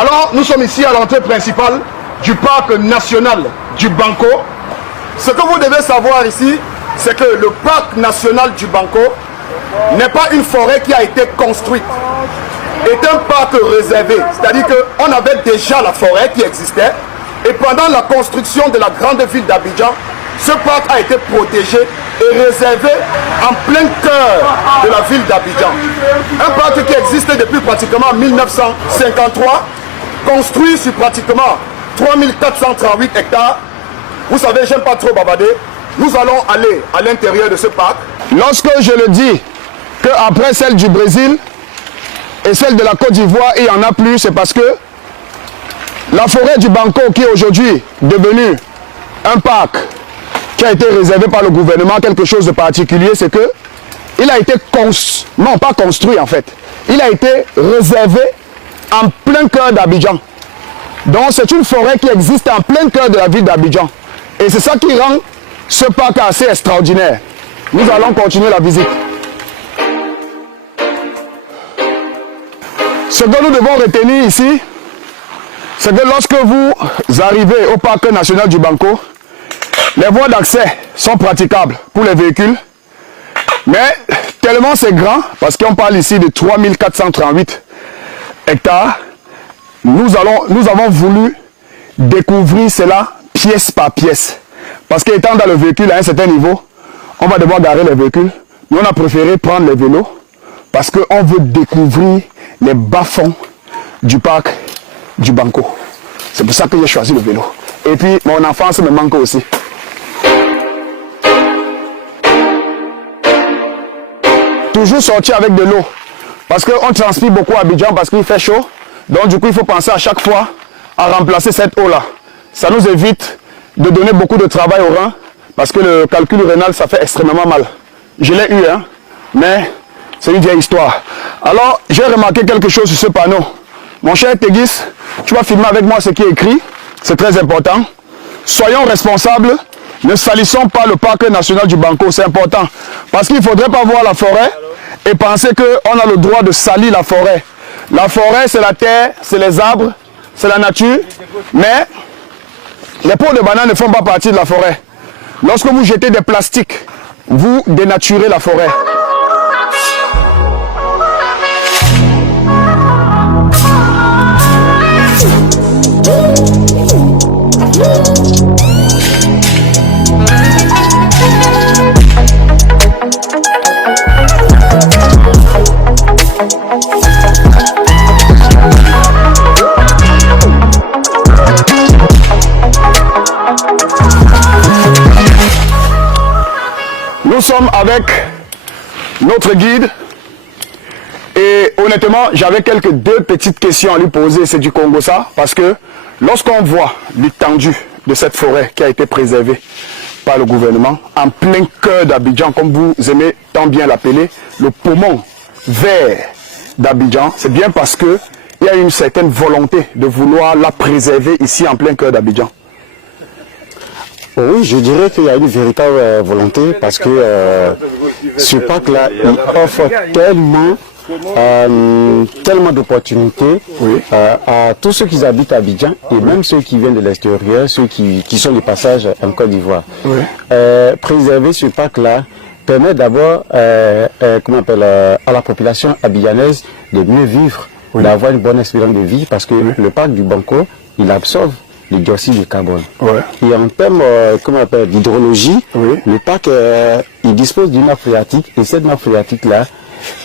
Alors, nous sommes ici à l'entrée principale du parc national du Banco. Ce que vous devez savoir ici, c'est que le parc national du Banco n'est pas une forêt qui a été construite. C'est un parc réservé, c'est-à-dire qu'on avait déjà la forêt qui existait et pendant la construction de la grande ville d'Abidjan, ce parc a été protégé et réservé en plein cœur de la ville d'Abidjan. Un parc qui existe depuis pratiquement 1953, construit sur pratiquement 3438 hectares. Vous savez, j'aime pas trop bavarder. Nous allons aller à l'intérieur de ce parc. Lorsque je le dis qu'après celle du Brésil et celle de la Côte d'Ivoire, il n'y en a plus, c'est parce que la forêt du Banco, qui est aujourd'hui devenue un parc qui a été réservé par le gouvernement, quelque chose de particulier, c'est que il a été non pas construit en fait, il a été réservé en plein cœur d'Abidjan. Donc c'est une forêt qui existe en plein cœur de la ville d'Abidjan. Et c'est ça qui rend ce parc assez extraordinaire. Nous allons continuer la visite. Ce que nous devons retenir ici, c'est que lorsque vous arrivez au parc national du Banco, les voies d'accès sont praticables pour les véhicules, mais tellement c'est grand, parce qu'on parle ici de 3438 hectares, nous avons voulu découvrir cela pièce par pièce. Parce qu'étant dans le véhicule à un certain niveau, on va devoir garer les véhicules. Nous, on a préféré prendre les vélos parce qu'on veut découvrir les bas-fonds du parc du Banco. C'est pour ça que j'ai choisi le vélo. Et puis, mon enfance me manque aussi. Toujours sortir avec de l'eau. Parce qu'on transpire beaucoup à Abidjan parce qu'il fait chaud. Donc, du coup, il faut penser à chaque fois à remplacer cette eau-là. Ça nous évite de donner beaucoup de travail au rein. Parce que le calcul rénal, ça fait extrêmement mal. Je l'ai eu, hein. Mais c'est une vieille histoire. Alors, j'ai remarqué quelque chose sur ce panneau. Mon cher Tegis, tu vas filmer avec moi ce qui est écrit. C'est très important. Soyons responsables. Ne salissons pas le parc national du Banco. C'est important. Parce qu'il ne faudrait pas voir la forêt et penser qu'on a le droit de salir la forêt. La forêt, c'est la terre, c'est les arbres, c'est la nature. Mais les peaux de banane ne font pas partie de la forêt. Lorsque vous jetez des plastiques, vous dénaturez la forêt. Nous sommes avec notre guide et honnêtement j'avais deux petites questions à lui poser. C'est du Congo ça, parce que lorsqu'on voit l'étendue de cette forêt qui a été préservée par le gouvernement en plein cœur d'Abidjan, comme vous aimez tant bien l'appeler, le poumon vert d'Abidjan, c'est bien parce que il y a une certaine volonté de vouloir la préserver ici en plein cœur d'Abidjan. Oui, je dirais qu'il y a une véritable volonté parce que ce parc-là, il offre tellement d'opportunités à tous ceux qui habitent à Abidjan et même ceux qui viennent de l'extérieur, ceux qui sont de passage en Côte d'Ivoire. Préserver ce parc-là permet d'abord à la population abidjanaise de mieux vivre, d'avoir une bonne espérance de vie parce que le parc du Banco, il absorbe le dioxyde de carbone. Et en termes d'hydrologie, le parc il dispose d'une nappe phréatique et cette nappe phréatique-là,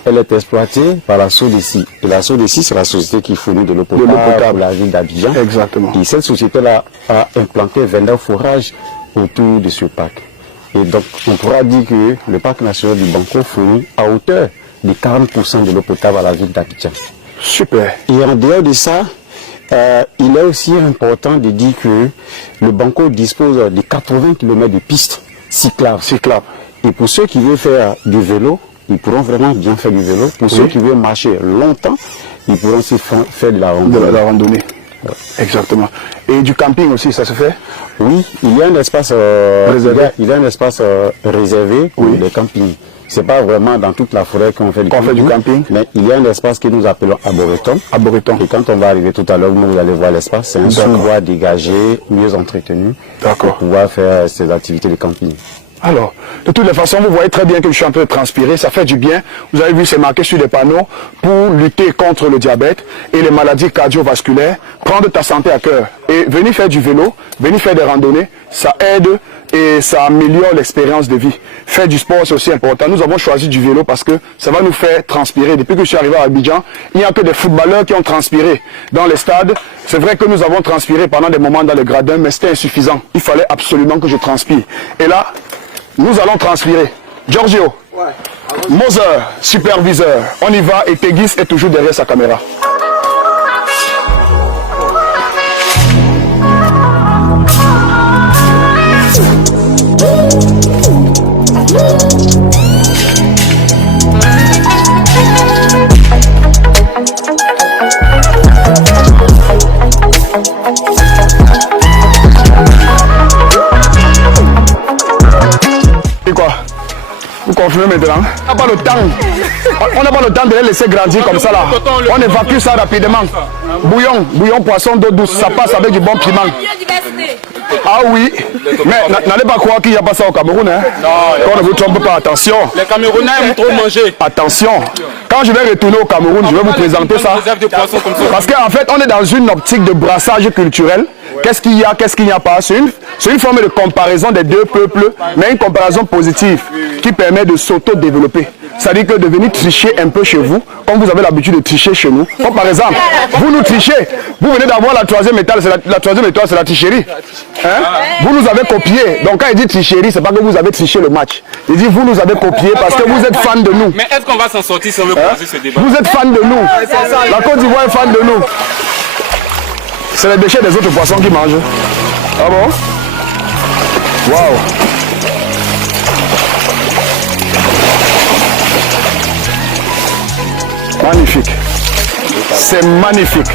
elle est exploitée par la SODECI. Et la SODECI, c'est la société qui fournit de l'eau potable pour la ville d'Abidjan. Exactement. Et cette société-là a implanté 29 forages autour de ce parc. Et donc, on pourra dire que le parc national du Banco fournit à hauteur de 40% de l'eau potable à la ville d'Abidjan. Super. Et en dehors de ça, il est aussi important de dire que le Banco dispose de 80 km de pistes cyclables. Et pour ceux qui veulent faire du vélo, ils pourront vraiment bien faire du vélo. Pour ceux qui veulent marcher longtemps, ils pourront aussi faire de la randonnée. Exactement. Et du camping aussi, ça se fait? Oui, il y a un espace réservé pour les campings. c'est pas vraiment dans toute la forêt qu'on fait du camping, mais il y a un espace que nous appelons arboretum. Et quand on va arriver tout à l'heure, vous allez voir l'espace, c'est un sous-bois dégagé, mieux entretenu, pour pouvoir faire ces activités de camping. Alors, de toutes les façons, vous voyez très bien que je suis en train de transpirer, ça fait du bien. Vous avez vu, c'est marqué sur les panneaux pour lutter contre le diabète et les maladies cardiovasculaires, prendre ta santé à cœur. Et venir faire du vélo, venir faire des randonnées, ça aide et ça améliore l'expérience de vie. Faire du sport, c'est aussi important. Nous avons choisi du vélo parce que ça va nous faire transpirer. Depuis que je suis arrivé à Abidjan, il n'y a que des footballeurs qui ont transpiré dans les stades. C'est vrai que nous avons transpiré pendant des moments dans les gradins, mais c'était insuffisant. Il fallait absolument que je transpire. Et là, nous allons transpirer. Giorgio, Moser, superviseur, on y va et Tegis est toujours derrière sa caméra. Et quoi? Vous confirmez maintenant? On n'a pas le temps. On n'a pas le temps de les laisser grandir comme ça là. On évacue ça rapidement. Bouillon poisson d'eau douce, ça passe avec du bon piment. Ah oui, mais n'allez pas croire qu'il n'y a pas ça au Cameroun. Hein? On ne vous trompe pas, attention. Les Camerounais aiment trop manger. Attention, quand je vais retourner au Cameroun, je vais vous présenter ça. Parce qu'en fait, on est dans une optique de brassage culturel. Qu'est-ce qu'il y a, qu'est-ce qu'il n'y a pas? C'est une forme de comparaison des deux peuples, mais une comparaison positive qui permet de s'auto-développer. C'est-à-dire que de venir tricher un peu chez vous, comme vous avez l'habitude de tricher chez nous. Comme par exemple, vous nous trichez, vous venez d'avoir la troisième étoile, la troisième étoile, c'est la tricherie. Hein? Vous nous avez copié. Donc quand il dit tricherie, c'est pas que vous avez triché le match. Il dit vous nous avez copié parce que vous êtes fan de nous. Mais est-ce qu'on va s'en sortir si on veut poser ce débat? Vous êtes fan de nous. La Côte d'Ivoire est fan de nous. C'est les déchets des autres poissons qui mangent. Ah bon? Waouh! Magnifique. C'est magnifique.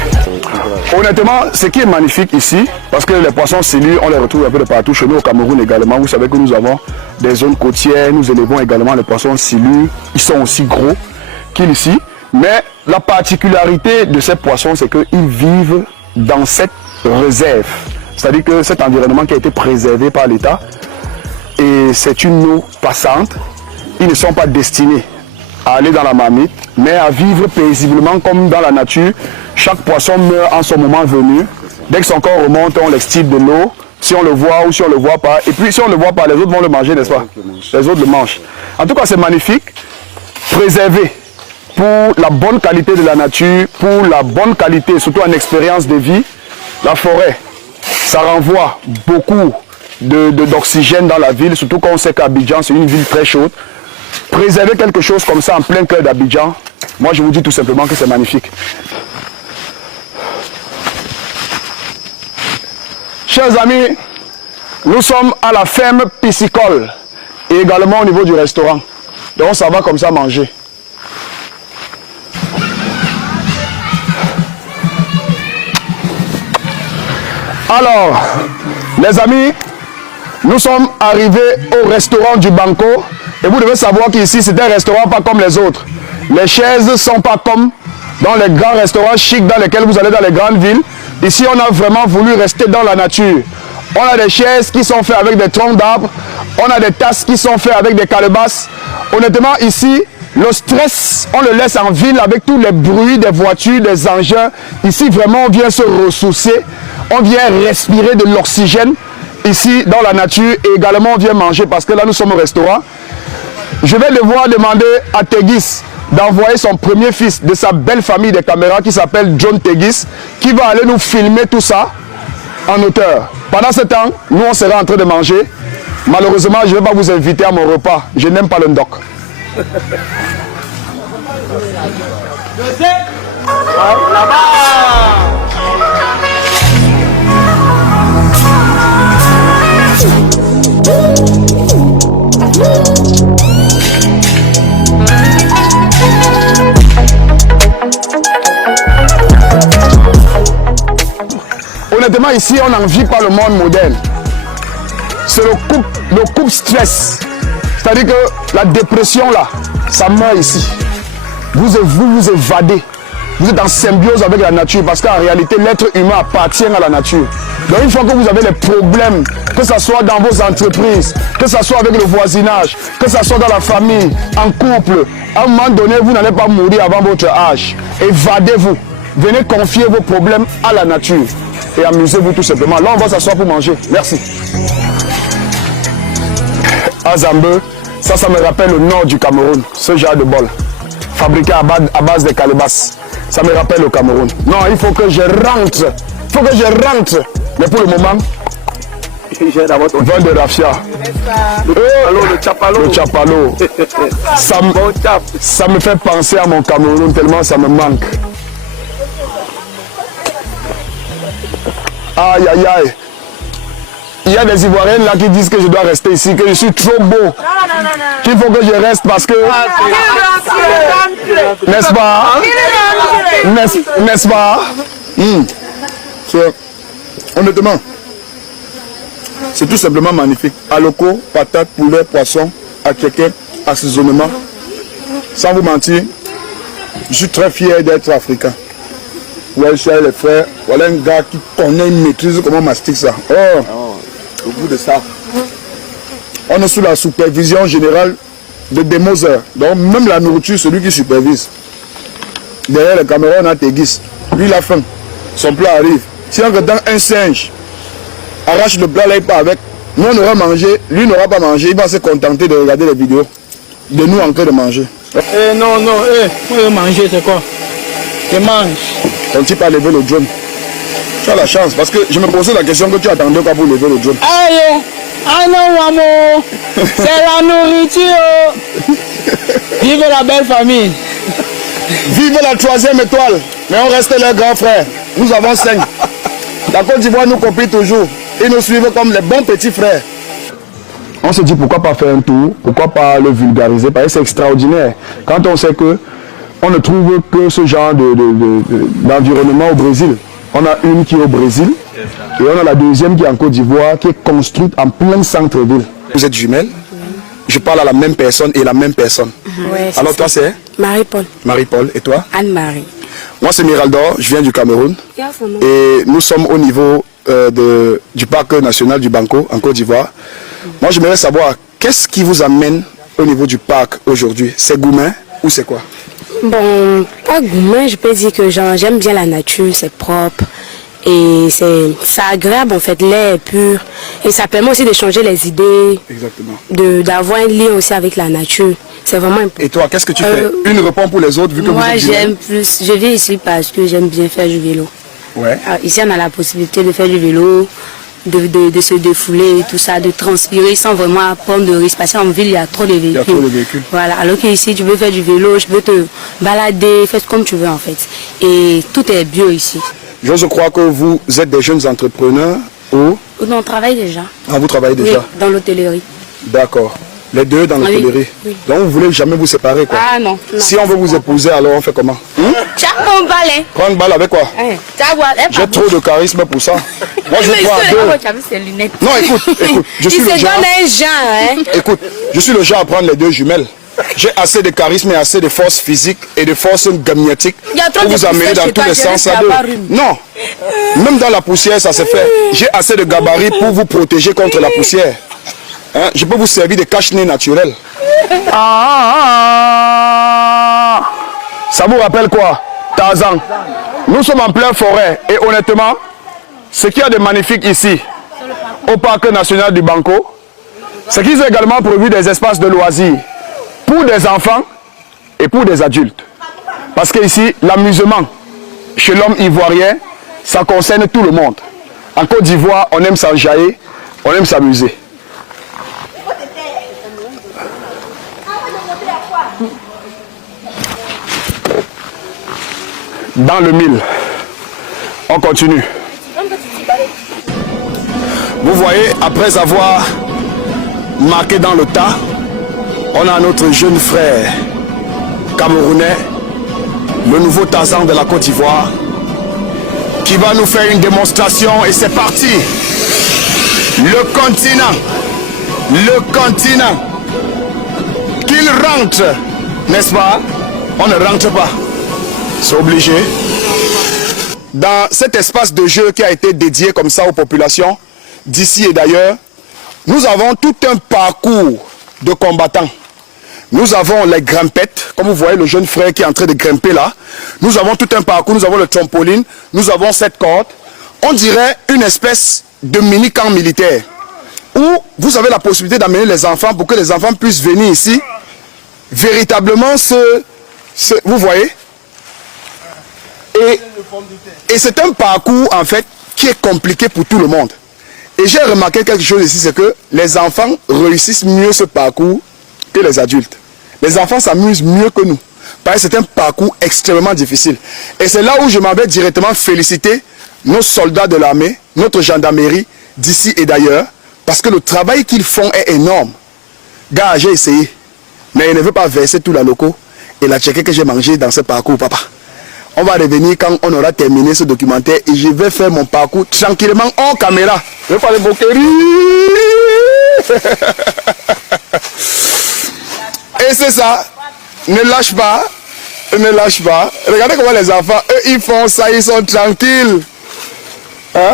Honnêtement, ce qui est magnifique ici, parce que les poissons silures, on les retrouve un peu de partout chez nous au Cameroun également. Vous savez que nous avons des zones côtières, nous élevons également les poissons silures. Ils sont aussi gros qu'ici. Mais la particularité de ces poissons, c'est qu'ils vivent dans cette réserve. C'est-à-dire que cet environnement qui a été préservé par l'État, et c'est une eau passante. Ils ne sont pas destinés à aller dans la marmite, mais à vivre paisiblement comme dans la nature. Chaque poisson meurt en son moment venu. Dès que son corps remonte, on l'extirpe de l'eau, si on le voit ou si on ne le voit pas. Et puis si on ne le voit pas, les autres vont le manger, n'est-ce pas? Les autres le mangent. En tout cas, c'est magnifique. Préservé pour la bonne qualité de la nature, pour la bonne qualité, surtout en expérience de vie. La forêt, ça renvoie beaucoup d'oxygène dans la ville, surtout quand on sait qu'Abidjan, c'est une ville très chaude. Préserver quelque chose comme ça en plein cœur d'Abidjan, moi je vous dis tout simplement que c'est magnifique. Chers amis, nous sommes à la ferme piscicole et également au niveau du restaurant. Donc ça va comme ça manger. Alors, les amis, nous sommes arrivés au restaurant du Banco. Et vous devez savoir qu'ici, c'est un restaurant pas comme les autres. Les chaises ne sont pas comme dans les grands restaurants chics dans lesquels vous allez dans les grandes villes. Ici, on a vraiment voulu rester dans la nature. On a des chaises qui sont faites avec des troncs d'arbres. On a des tasses qui sont faites avec des calebasses. Honnêtement, ici, le stress, on le laisse en ville avec tous les bruits des voitures, des engins. Ici, vraiment, on vient se ressourcer. On vient respirer de l'oxygène ici dans la nature et également on vient manger parce que là nous sommes au restaurant. Je vais devoir demander à Tegis d'envoyer son premier fils de sa belle famille de caméras qui s'appelle John Tegis, qui va aller nous filmer tout ça en hauteur. Pendant ce temps, nous on sera en train de manger. Malheureusement, je ne vais pas vous inviter à mon repas. Je n'aime pas le ndoc. Honnêtement, ici, on n'en vit pas le monde moderne. C'est le couple stress. C'est-à-dire que la dépression là, ça meurt ici. Vous vous évadez. Vous êtes en symbiose avec la nature parce qu'en réalité, l'être humain appartient à la nature. Donc une fois que vous avez des problèmes, que ce soit dans vos entreprises, que ce soit avec le voisinage, que ce soit dans la famille, en couple, à un moment donné, vous n'allez pas mourir avant votre âge. Évadez-vous. Venez confier vos problèmes à la nature et amusez-vous tout simplement. Là, on va s'asseoir pour manger. Merci. Azambe, ça me rappelle le nord du Cameroun, ce genre de bol, fabriqué à base de calebasses. Ça me rappelle le Cameroun. Non, il faut que je rentre. Il faut que je rentre. Mais pour le moment, vin de raffia. Le chapalo. Ça me fait penser à mon Cameroun tellement ça me manque. Aïe, aïe, aïe. Il y a des Ivoiriennes là qui disent que je dois rester ici, que je suis trop beau. Qu'il faut que je reste parce que... N'est-ce pas? N'est-ce pas? Honnêtement, c'est tout simplement magnifique. Aloko, patates, poulet, poisson, akeke, assaisonnement. Sans vous mentir, je suis très fier d'être africain. Ouais, je suis avec les frères. Voilà un gars qui connaît, il maîtrise comment on mastique ça. Au bout de ça, on est sous la supervision générale de Demoser. Donc même la nourriture, celui qui supervise. Derrière le Cameroun, on a Tegis. Lui, il a faim. Son plat arrive. Si on regarde un singe, arrache le plat là, il part avec. Nous, on aura mangé. Lui n'aura pas mangé. Il va se contenter de regarder les vidéos. De nous en train de manger. Non, manger, c'est quoi? Je mange. Ton type a levé le drone. Tu as la chance, parce que je me posais la question que tu attendais quoi pour lever le drone. Aïe! Ah non, maman! C'est la nourriture! Vive la belle famille! Vive la 3e étoile! Mais on reste les grands frères. Nous avons 5. La Côte d'Ivoire nous copie toujours. Ils nous suivent comme les bons petits frères. On se dit pourquoi pas faire un tour, pourquoi pas le vulgariser, parce que c'est extraordinaire. Quand on sait que on ne trouve que ce genre d'environnement au Brésil. On a une qui est au Brésil et on a la deuxième qui est en Côte d'Ivoire, qui est construite en plein centre-ville. Vous êtes jumelles? Je parle à la même personne et la même personne. Ouais, alors toi c'est? Marie-Paul. Marie-Paul. Et toi? Anne-Marie. Moi c'est Miraldor, je viens du Cameroun. Et nous sommes au niveau du parc national du Banco en Côte d'Ivoire. Moi j'aimerais savoir, qu'est-ce qui vous amène au niveau du parc aujourd'hui? C'est Goumin ou c'est quoi? Bon, pas Goumin, je peux dire que j'aime bien la nature, c'est propre. Et c'est agréable en fait, l'air est pur. Et ça permet aussi d'échanger les idées. Exactement. D'avoir un lien aussi avec la nature. C'est vraiment important. Et toi, qu'est-ce que tu fais? Une réponse pour les autres vu que moi, vous êtes j'aime plus. Je viens ici parce que j'aime bien faire du vélo. Ouais. Alors, ici, on a la possibilité de faire du vélo, de se défouler, tout ça, de transpirer sans vraiment prendre de risques. Parce qu'en ville, il y a trop de véhicules. Il y a trop de véhicules. Voilà. Alors qu'ici, tu peux faire du vélo, tu peux te balader, faire comme tu veux en fait. Et tout est bio ici. Je crois que vous êtes des jeunes entrepreneurs ou... Non, on travaille déjà. Ah, vous travaillez déjà? Oui, dans l'hôtellerie. D'accord. Les deux dans l'hôtellerie. Oui. Donc vous voulez jamais vous séparer quoi? Ah non. Si on veut vous épouser, alors on fait comment? Prends balle. Prendre balle avec quoi? J'ai trop de charisme pour ça. Moi je prends deux. Non, écoute, je suis le genre. Écoute, je suis le genre à prendre les deux jumelles. J'ai assez de charisme et assez de force physique et de force gamiotique pour vous amener dans tous les sens à deux. Non, même dans la poussière ça se fait. J'ai assez de gabarit pour vous protéger contre la poussière. Hein? Je peux vous servir de cache-nez naturel. Ça vous rappelle quoi? Tarzan. Nous sommes en pleine forêt et honnêtement, ce qu'il y a de magnifique ici, au parc national du Banco, c'est qu'ils ont également prévu des espaces de loisirs pour des enfants et pour des adultes. Parce que ici, l'amusement chez l'homme ivoirien, ça concerne tout le monde. En Côte d'Ivoire, on aime s'enjailler, on aime s'amuser. Dans le mille, on continue. Vous voyez, après avoir marqué dans le tas, on a notre jeune frère camerounais, le nouveau Tarzan de la Côte d'Ivoire, qui va nous faire une démonstration et c'est parti. Le continent, qu'ils rentrent, n'est-ce pas? On ne rentre pas. C'est obligé. Dans cet espace de jeu qui a été dédié comme ça aux populations d'ici et d'ailleurs, nous avons tout un parcours de combattants. Nous avons les grimpettes, comme vous voyez le jeune frère qui est en train de grimper là. Nous avons tout un parcours, nous avons le trampoline, nous avons cette corde. On dirait une espèce de mini-camp militaire où vous avez la possibilité d'amener les enfants pour que les enfants puissent venir ici, véritablement vous voyez. Et c'est un parcours en fait qui est compliqué pour tout le monde. Et j'ai remarqué quelque chose ici, c'est que les enfants réussissent mieux ce parcours que les adultes. Les enfants s'amusent mieux que nous. Parce que c'est un parcours extrêmement difficile. Et c'est là où je m'en vais directement féliciter nos soldats de l'armée, notre gendarmerie d'ici et d'ailleurs, parce que le travail qu'ils font est énorme. Gars, j'ai essayé, mais il ne veut pas verser tout la loco et la tchéquée que j'ai mangé dans ce parcours, papa. On va revenir quand on aura terminé ce documentaire et je vais faire mon parcours tranquillement en caméra. Je vais faire les boqueries. Et c'est ça. Ne lâche pas. Ne lâche pas. Regardez comment les enfants, eux, ils font ça, ils sont tranquilles. Hein?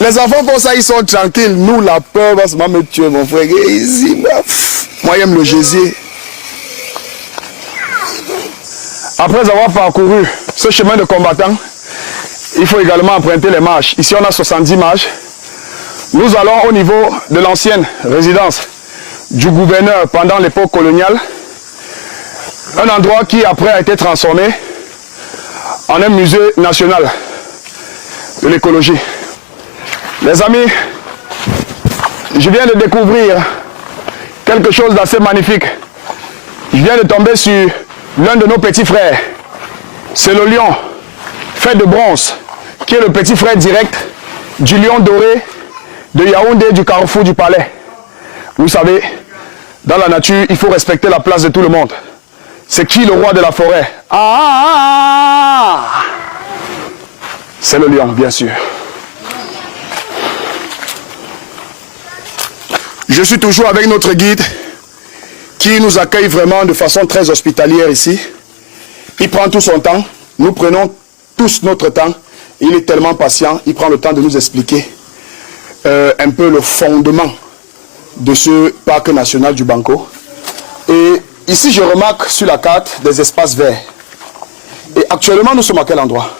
Les enfants font ça, ils sont tranquilles. Nous, la peur va se me tuer, mon frère. Ici, moi, j'aime le gésier. Après avoir parcouru ce chemin de combattant, il faut également emprunter les marches. Ici, on a 70 marches. Nous allons au niveau de l'ancienne résidence du gouverneur pendant l'époque coloniale. Un endroit qui, après, a été transformé en un musée national de l'écologie. Les amis, je viens de découvrir quelque chose d'assez magnifique. Je viens de tomber sur l'un de nos petits frères. C'est le lion fait de bronze, qui est le petit frère direct du lion doré de Yaoundé, du carrefour du palais. Vous savez, dans la nature, il faut respecter la place de tout le monde. C'est qui le roi de la forêt? C'est le lion, bien sûr. Je suis toujours avec notre guide qui nous accueille vraiment de façon très hospitalière ici. Il prend tout son temps. Nous prenons tous notre temps. Il est tellement patient. Il prend le temps de nous expliquer un peu le fondement de ce parc national du Banco. Et ici, je remarque sur la carte des espaces verts. Et actuellement, nous sommes à quel endroit?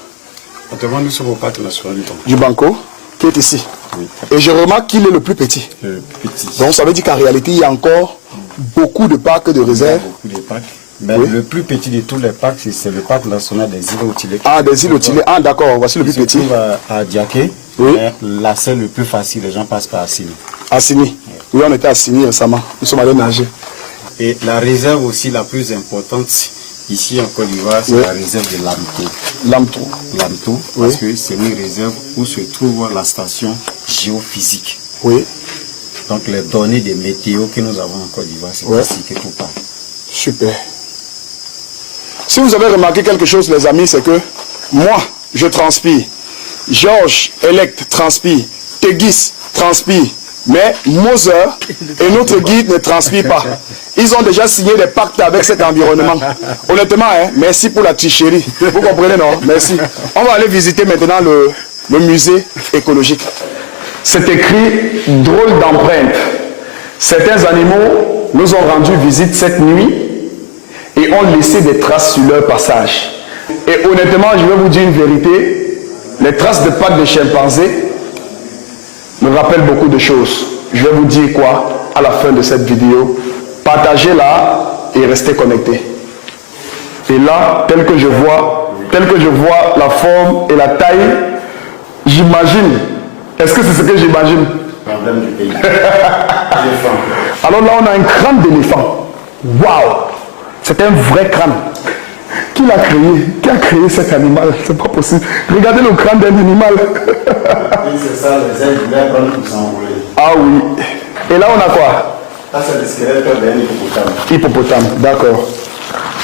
Actuellement, nous sommes au parc national du Banco, qui est ici. Oui. Et je remarque qu'il est le plus petit. Le petit. Donc, ça veut dire qu'en réalité, il y a encore beaucoup de parcs de réserve. Beaucoup de parcs. Mais oui. Le plus petit de tous les parcs, c'est le parc national des îles Otilé. Ah, des îles Otilé. Ah, d'accord. Voici le plus petit. Il se trouve à Diaké. Oui. Là, c'est le plus facile. Les gens passent par Assini. Assini. Oui, on était à Assini récemment. Nous sommes allés nager. Et la réserve aussi la plus importante ici en Côte d'Ivoire, c'est la réserve de Lamto. Lamto. Lamto, parce que c'est une réserve où se trouve la station géophysique. Oui. Donc les données des météos que nous avons en Côte d'Ivoire, c'est ici que tout part. Super. Si vous avez remarqué quelque chose, les amis, c'est que moi, je transpire. Georges Elect transpire. Tegis transpire. Mais Moser et notre guide ne transpirent pas. Ils ont déjà signé des pactes avec cet environnement. Honnêtement, hein, merci pour la tricherie. Vous comprenez, non? Merci. On va aller visiter maintenant le musée écologique. C'est écrit « Drôle d'empreinte ». Certains animaux nous ont rendu visite cette nuit et ont laissé des traces sur leur passage. Et honnêtement, je vais vous dire une vérité. Les traces de pattes de chimpanzés me rappelle beaucoup de choses. Je vais vous dire quoi à la fin de cette vidéo. Partagez-la et restez connectés. Et là, tel que je vois la forme et la taille, j'imagine. Est-ce que c'est ce que j'imagine? Problème du pays. Alors là, on a un crâne d'éléphant. Waouh! C'est un vrai crâne. Qui l'a créé? Qui a créé cet animal? C'est pas possible. Regardez le crâne d'un animal. C'est ça, les ailes voulaient prendre pour s'envoler. Ah oui. Et là, on a quoi? Là, c'est le squelette d'un hippopotame. Hippopotame, d'accord.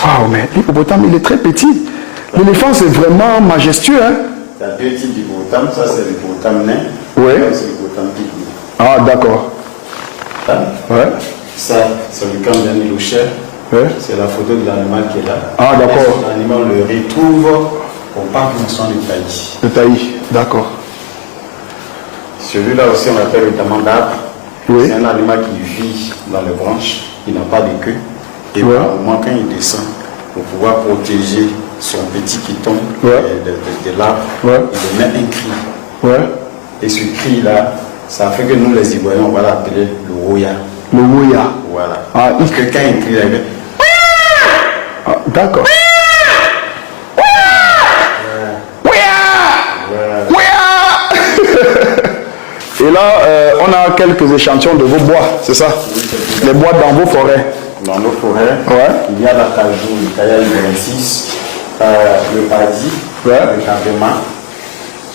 Waouh, mais l'hippopotame, il est très petit. L'éléphant, c'est vraiment majestueux, hein? Il y a deux types d'hippopotame. Ça, c'est l'hippopotame nain. Oui. Ça, c'est l'hippopotame pique. Ah, d'accord. Hein? Ouais. Ça, C'est le camp d'Annie Loucher. Ouais. C'est la photo de l'animal qui est là. Ah, d'accord. L'animal, on le retrouve au parc national de Taï. De Taï, d'accord. Celui-là aussi, on l'appelle le tamandar. Oui. C'est un animal qui vit dans les branches, il n'a pas de queue. Et Ouais. par moment, quand il descend, pour pouvoir protéger son petit qui tombe Ouais. de l'arbre, Ouais. il met un cri. Ouais. Et ce cri-là, ça fait que nous, les Ivoiriens, on va l'appeler le Roya. Le Ouya. Voilà. Ah, Parce que quand il crie, il fait... Ah, d'accord. Et là, on a quelques échantillons de vos bois, c'est ça? Les bois dans vos forêts. Dans nos forêts, Ouais. il y a la cajou, le caillage de 26, le paddy, Ouais. le tapement.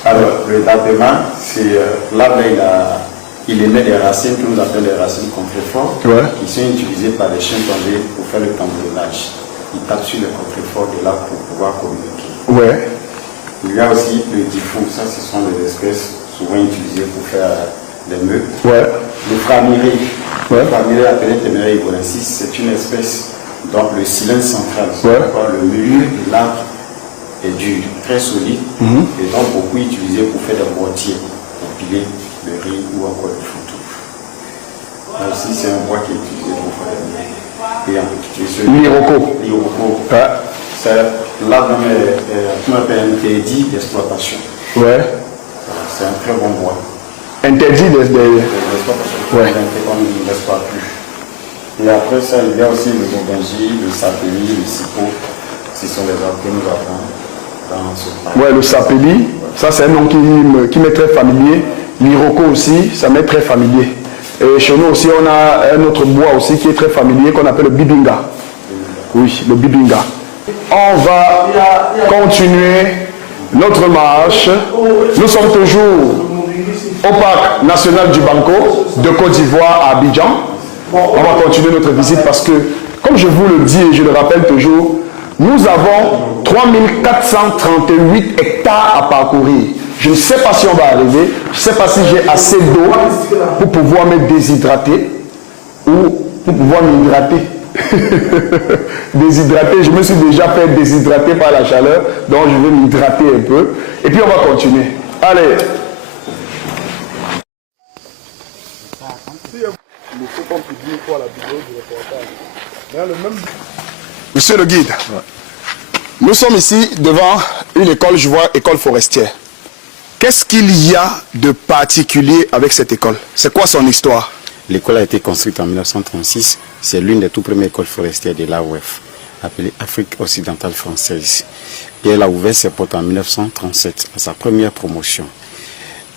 Alors, le tapement, c'est l'arbre, il émet des racines que nous appelons des racines contreforts, Ouais. qui sont utilisées par les chimpanzés pour faire le tambournage. Ils tapent sur les contreforts de l'arbre pour pouvoir communiquer. Ouais. Il y a aussi le diffou, ça ce sont des espèces souvent utilisées pour faire des meubles. Ouais. Le framiré, Ouais. le framiré appelé Téméra ivorensis, c'est une espèce dont le cylindre central, Ouais. le milieu de l'arbre est dur, très solide, et donc beaucoup utilisé pour faire des boîtiers, pour piler le riz ou encore le photo. Là aussi, c'est un bois qui est utilisé pour faire des meubles. L'iroko. L'iroko. Ouais. C'est l'arbre qu'on appelle interdit d'exploitation. Ouais. C'est un très bon bois. Interdit de... Ouais. On ne l'exploite plus. Et après ça, il y a aussi le bourgangie, le sapéli, le cipot. Ce sont les arbres que nous avons dans ce parc. Ouais, le sapéli, ça c'est un nom qui m'est très familier. L'iroko aussi, ça m'est très familier. Et chez nous aussi, on a un autre bois aussi qui est très familier qu'on appelle le bibinga. Oui, le bibinga. On va continuer notre marche. Nous sommes toujours au parc national du Banco de Côte d'Ivoire à Abidjan. On va continuer notre visite parce que, comme je vous le dis et je le rappelle toujours, nous avons 3438 hectares à parcourir. Je ne sais pas si on va arriver, je ne sais pas si j'ai assez d'eau pour pouvoir me déshydrater ou pour pouvoir m'hydrater. Déshydrater, je me suis déjà fait déshydrater par la chaleur, donc je vais m'hydrater un peu. Et puis on va continuer. Allez. Monsieur le guide, nous sommes ici devant une école, je vois, école forestière. Qu'est-ce qu'il y a de particulier avec cette école? C'est quoi son histoire? L'école a été construite en 1936. C'est l'une des toutes premières écoles forestières de l'AOF, appelée Afrique occidentale française. Et elle a ouvert ses portes en 1937, à sa première promotion.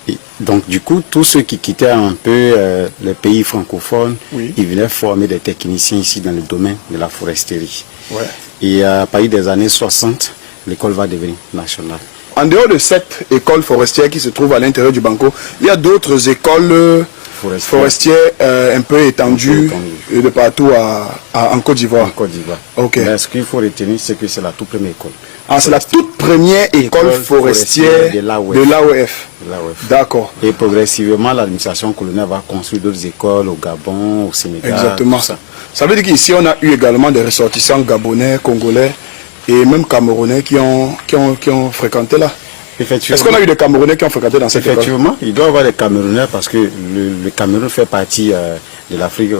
Et donc du coup, tous ceux qui quittaient un peu les pays francophones, Oui. ils venaient former des techniciens ici dans le domaine de la foresterie. Ouais. Et à partir des années 60, l'école va devenir nationale. En dehors de cette école forestière qui se trouve à l'intérieur du Banco, il y a d'autres écoles forestières un peu étendues de partout en Côte d'Ivoire. En Côte d'Ivoire. Ok. Mais ce qu'il faut retenir, c'est que c'est la toute première école. Ah, c'est la toute première école forestière de l'AOF. D'accord. Et progressivement, l'administration coloniale va construire d'autres écoles au Gabon, au Sénégal. Exactement. Tout ça. Ça veut dire qu'ici, on a eu également des ressortissants gabonais, congolais et même camerounais qui ont fréquenté là. Est-ce qu'on a eu des Camerounais qui ont fréquenté dans cette école? Effectivement, il doit y avoir des Camerounais parce que le Cameroun fait partie de l'Afrique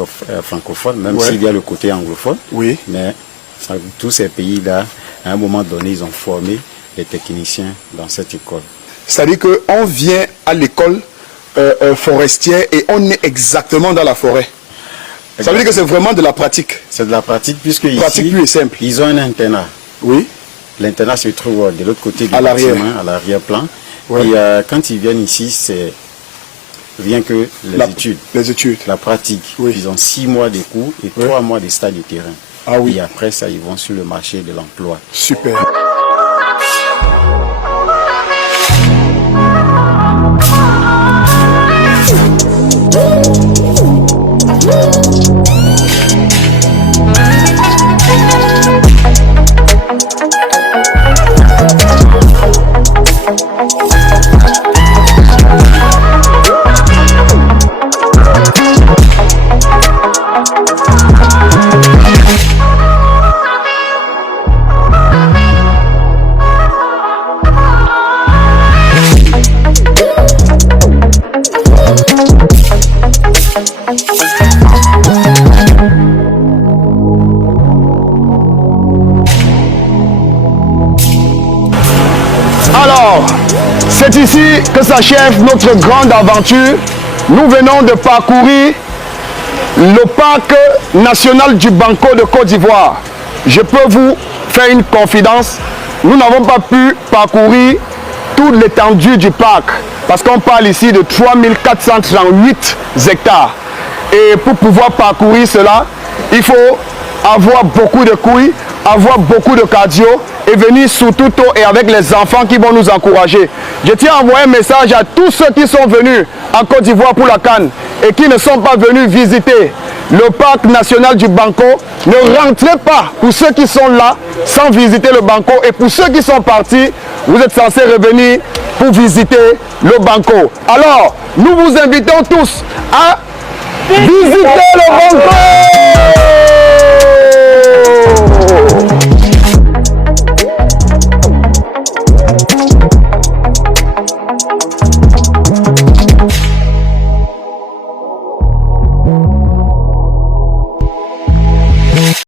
francophone, même s'il y a le côté anglophone. Oui. Mais tous ces pays-là, à un moment donné, ils ont formé des techniciens dans cette école. C'est-à-dire qu'on vient à l'école forestière et on est exactement dans la forêt. Ça veut dire que c'est vraiment de la pratique. C'est de la pratique puisque pratique ici, plus et simple. Ils ont un internat. Oui. L'internat se trouve de l'autre côté du à bâtiment, à l'arrière-plan. Ouais. Et quand ils viennent ici, c'est rien que études. Les études. La pratique. Oui. Ils ont 6 mois de cours et 3 mois de stage de terrain. Ah oui. Et après ça, ils vont sur le marché de l'emploi. Super. ici que s'achève notre grande aventure. Nous venons de parcourir le parc national du Banco de Côte d'Ivoire. Je peux vous faire une confidence. Nous n'avons pas pu parcourir toute l'étendue du parc parce qu'on parle ici de 3438 hectares. Et pour pouvoir parcourir cela, il faut avoir beaucoup de couilles, avoir beaucoup de cardio et venir surtout tôt et avec les enfants qui vont nous encourager. Je tiens à envoyer un message à tous ceux qui sont venus en Côte d'Ivoire pour la CAN et qui ne sont pas venus visiter le parc national du Banco. Ne rentrez pas pour ceux qui sont là sans visiter le Banco et pour ceux qui sont partis, vous êtes censés revenir pour visiter le Banco. Alors, nous vous invitons tous à visiter le